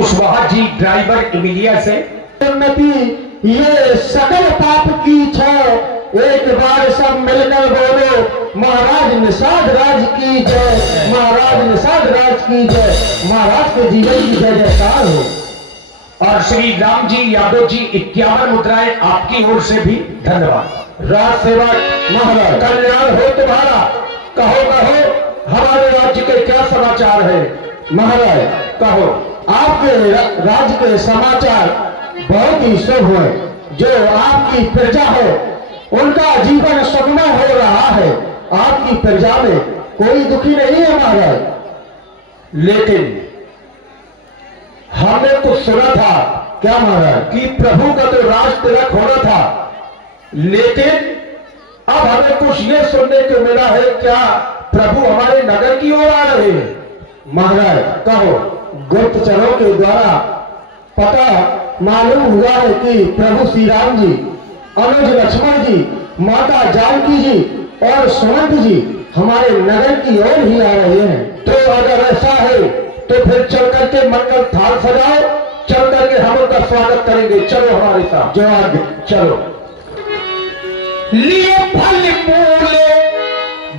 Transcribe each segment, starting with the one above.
Kushwaha ji driver Imiliya से। उन्नति ये सकल पाप की छो, एक बार सब मिलकर बोलो महाराज निषाद राज की जय, महाराज निषाद राज की जय, महाराज के जीवन की जय जयकार हो। और श्री राम जी यादव जी 51 मुद्राएं आपकी ओर से भी धन्यवाद। राज सेवक महाराज कल्याण हो तुम्हारा, कहो कहो हमारे राज्य के क्या समाचार है। महाराज कहो, आपके राज्य के समाचार बहुत ही शुभ हुए। जो आपकी प्रजा है उनका जीवन सुखमय हो रहा है, आपकी प्रजा में कोई दुखी नहीं है महाराज। लेकिन हमने तो सुना था क्या महाराज कि प्रभु का तो राज तिलक होना था, लेकिन अब हमें कुछ ये सुनने को मिला है क्या प्रभु हमारे नगर की ओर आ रहे हैं। महाराज कहो, गुप्तचरों के द्वारा पता मालूम हुआ है कि प्रभु श्री राम जी, अनुज लक्ष्मण जी, माता जानकी जी और सुमंत जी हमारे नगर की ओर ही आ रहे हैं। तो अगर ऐसा है तो फिर चल करके मंगल थाल सजाओ, चल करके हम उनका स्वागत करेंगे। चलो हमारे साथ, जो आगे चलो। लिए फल मूले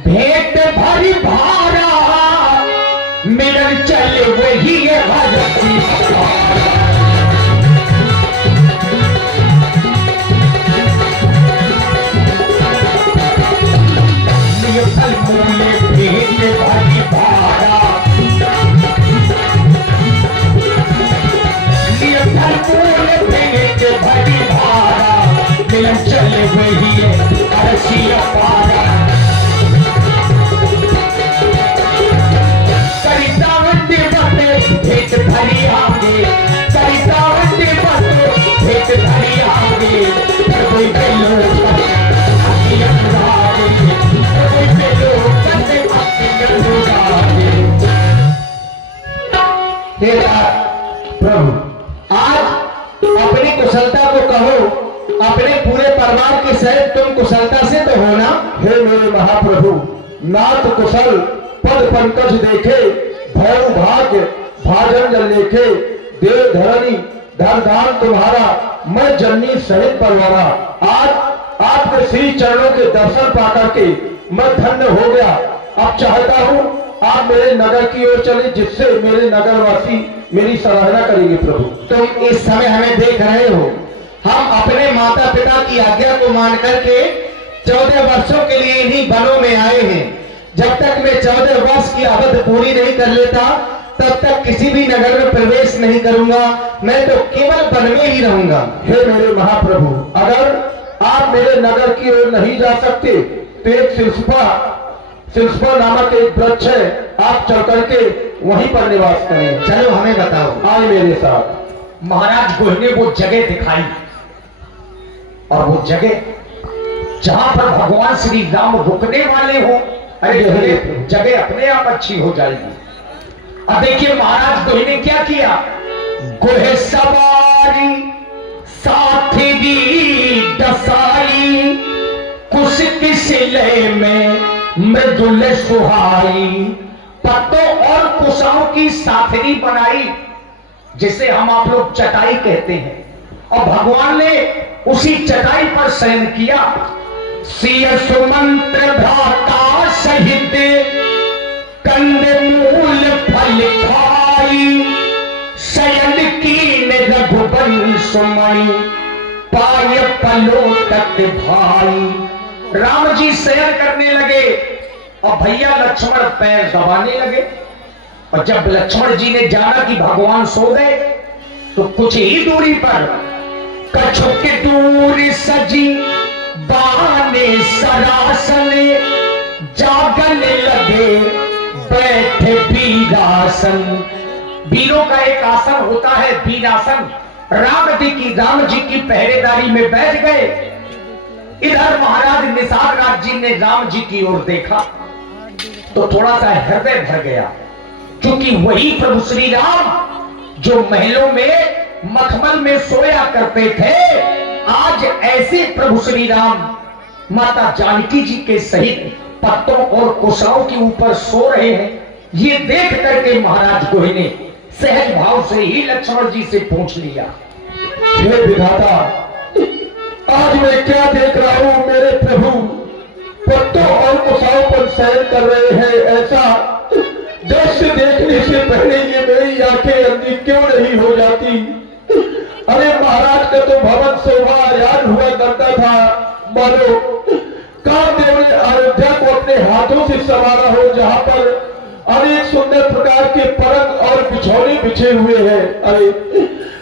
भेंट भरी भारा, मिलन चले वही है भगती। लिए फल मूले भेंट भरी भारा, लिए फल मूले भेंट भरी भारा, मिलन चले वही है अरसिया पारा। करिता वंदे बंदे भेंट भरी आगे, करिता वंदे बंदे भेंट भरी आगे, कोई बेलो आगे अनुरागे, कोई बेलो बंदे आगे अनुरागे। प्रभु आज अपनी कुशलता को कहो, अपने पूरे परिवार के सहित तुम कुशलता से तो होना। हे मेरे महाप्रभु, नाथ कुशल पद पंकज देखे, भैरव भाग्य भाजन जल लेखे, देव धरणी धरधाम तुम्हारा, मैं जननी सहित परिवारा। आज आपके श्री चरणों के दर्शन पाकर के मैं धन्य हो गया। अब चाहता हूँ आप मेरे नगर की ओर चले, जिससे मेरे नगरवासी मेरी सराहना करेंगे। प्रभु तुम इस समय हमें देख रहे हो, हम अपने माता पिता की आज्ञा को मान करके 14 वर्षों के लिए इन्हीं वनों में आए हैं। जब तक मैं 14 वर्ष की अवधि पूरी नहीं कर लेता तब तक किसी भी नगर में प्रवेश नहीं करूंगा, मैं तो केवल वन में ही रहूंगा। हे मेरे महाप्रभु, अगर आप मेरे नगर की ओर नहीं जा सकते तो एक सिलसिफा नामक एक वृक्ष है, आप चल करके वहीं पर निवास करें। चलो हमें बताओ। आए मेरे साथ। महाराज गोह ने वो जगह दिखाई, और वो जगह जहां पर भगवान श्री राम रुकने वाले हो, अरे जगह अपने आप अच्छी हो जाएगी। अब देखिए महाराज गोह ने क्या किया, गोह सवारी साथी दसाई, कुश किसले में मृदुल सुहाई, पत्तों और कुशाओं की साथरी बनाई, जिसे हम आप लोग चटाई कहते हैं, और भगवान ने उसी चटाई पर शयन किया। सिय सुमंत्र भ्राता सहित कंद मूल फल खाई, शयन कीन रघुवंश मणि पाय पलोटक भाई। राम जी शयन करने लगे और भैया लक्ष्मण पैर दबाने लगे, और जब लक्ष्मण जी ने जाना कि भगवान सो गए तो कुछ ही दूरी पर कछुक दूरी सजी बाने सरासन, जागने लगे बैठे वीरासन। वीरों का एक आसन होता है वीरासन। राम जी की पहरेदारी में बैठ गए। इधर महाराज निषाद राज जी ने राम जी की ओर देखा तो थोड़ा सा हृदय भर गया, क्योंकि वही प्रभु श्री राम जो महलों में मखमल में सोया करते थे, आज ऐसे प्रभु श्री राम माता जानकी जी के सहित पत्तों और कुशाओं के ऊपर सो रहे हैं। ये देख करके महाराज गोह ने सहज भाव से ही लक्ष्मण जी से पूछ लिया। हे विधाता, आज मैं क्या देख रहा हूं? मेरे प्रभु पत्तों और कुशाओं पर शयन कर रहे हैं। ऐसा दृश्य देखने से पहले ये मेरी आंखें अंधी क्यों नहीं हो जाती? अरे महाराज का तो भवन शोभा याद हुआ करता था, मानो कामदेव ने अयोध्या को अपने हाथों से संवारा हो, जहां पर अनेक सुंदर प्रकार के पलंग और बिछौने बिछे हुए हैं। अरे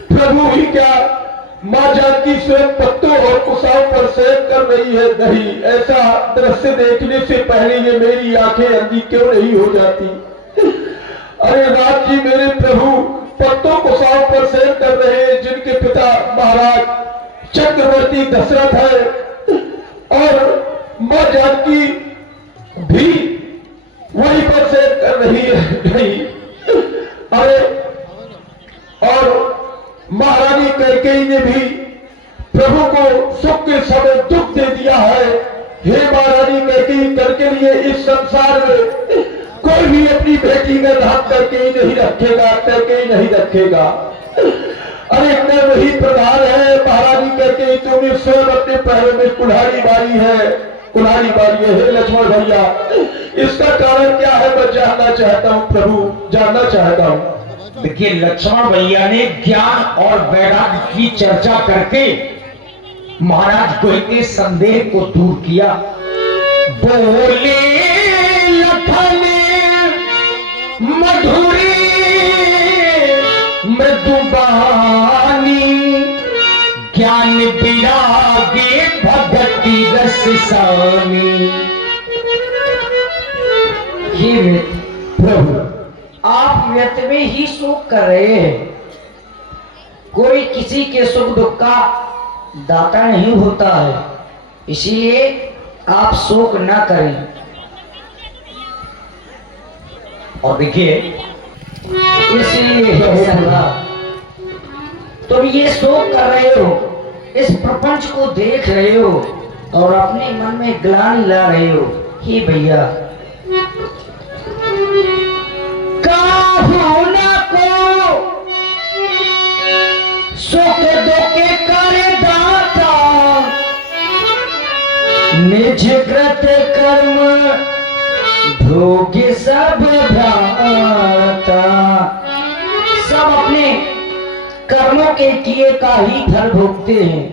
प्रभु ही क्या, मां जानकी स्वयं पत्तों और कुशाओं पर शयन कर रही है। नहीं, ऐसा दृश्य देखने से पहले ये मेरी आंखें अंधी क्यों नहीं हो जाती? अरे राम जी, मेरे प्रभु पत्तों कुशाओं पर शयन कर रहे हैं, जिनके पिता महाराज चक्रवर्ती दशरथ है, और मां जानकी भी वहीं पर शयन कर रही है। नहीं, अरे और महारानी कैकेयी ने भी प्रभु को सुख के समय दुख दे दिया है। हे महारानी कैकेयी, करके लिए इस संसार में कोई भी अपनी बेटी का नाम कैकेयी नहीं रखेगा, कैकेयी नहीं रखेगा। अरे मैं वही प्रधान है महारानी कैकेयी, तुमने स्वयं अपने पैरों में कुल्हाड़ी मारी है, कुल्हाड़ी मारी है। हे लक्ष्मण भैया, इसका कारण क्या है? मैं जानना चाहता हूँ प्रभु, जानना चाहता हूँ। देखिए, लक्ष्मण भैया ने ज्ञान और वैराग्य की चर्चा करके महाराज कोई के संदेह को दूर किया। बोले लखन मधुरी मृदुबानी, ज्ञान विरागे भगति रस सामी। ये प्रभु, आप व्यर्थ में ही शोक कर रहे हैं। कोई किसी के सुख दुख का दाता नहीं होता है, इसलिए आप शोक ना करें। और देखिए, इसलिए तुम ये शोक कर रहे हो, इस प्रपंच को देख रहे हो और अपने मन में ग्लानि ला रहे हो। हे भैया, सुख दुख करे दाता, निज कृत कर्म भोग सब भ्राता। सब अपने कर्मों के किए का ही फल भोगते हैं।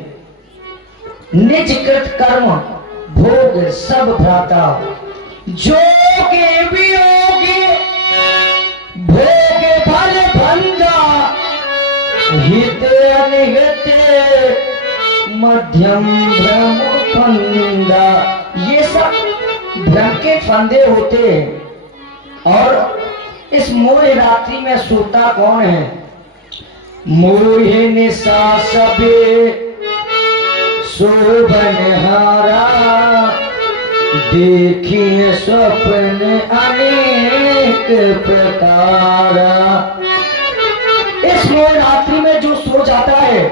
निज कृत कर्म भोग सब भ्राता, जोगे वियोगे भोगे फल भंजा, हिते अनिहिते मध्यम भ्रम फंदा। ये सब भ्रम के फंदे होते हैं। और इस मोह रात्रि में सोता कौन है? मोहे निशा सबे शोभनहारा, देखिए स्वप्न अनेक प्रकारा। इस मोह रात्रि में जो सो जाता है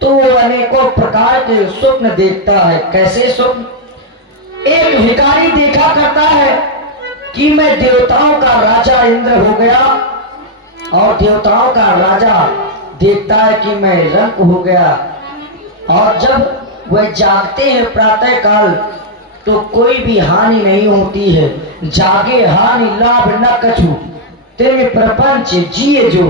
तो वो अनेकों प्रकार के स्वप्न देखता है। कैसे स्वप्न? एक भिखारी देखा करता है कि मैं देवताओं का राजा इंद्र हो गया, और देवताओं का राजा देखता है कि मैं रंक हो गया। और जब वह जागते हैं प्रातः काल तो कोई भी हानि नहीं होती है। जागे हानि लाभ न कछु, तेरे प्रपंच जिए जो।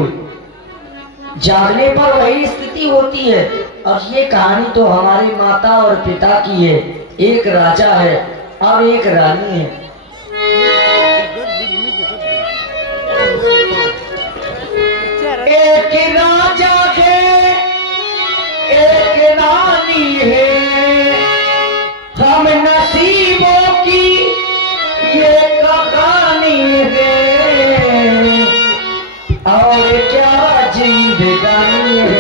जागने पर वही स्थिति होती है। और ये कहानी तो हमारी माता और पिता की है। एक राजा है और एक रानी है। एक राजा है, एक रानी है, हम नसीबों की ये कहानी है। और क्या जिंदगानी है।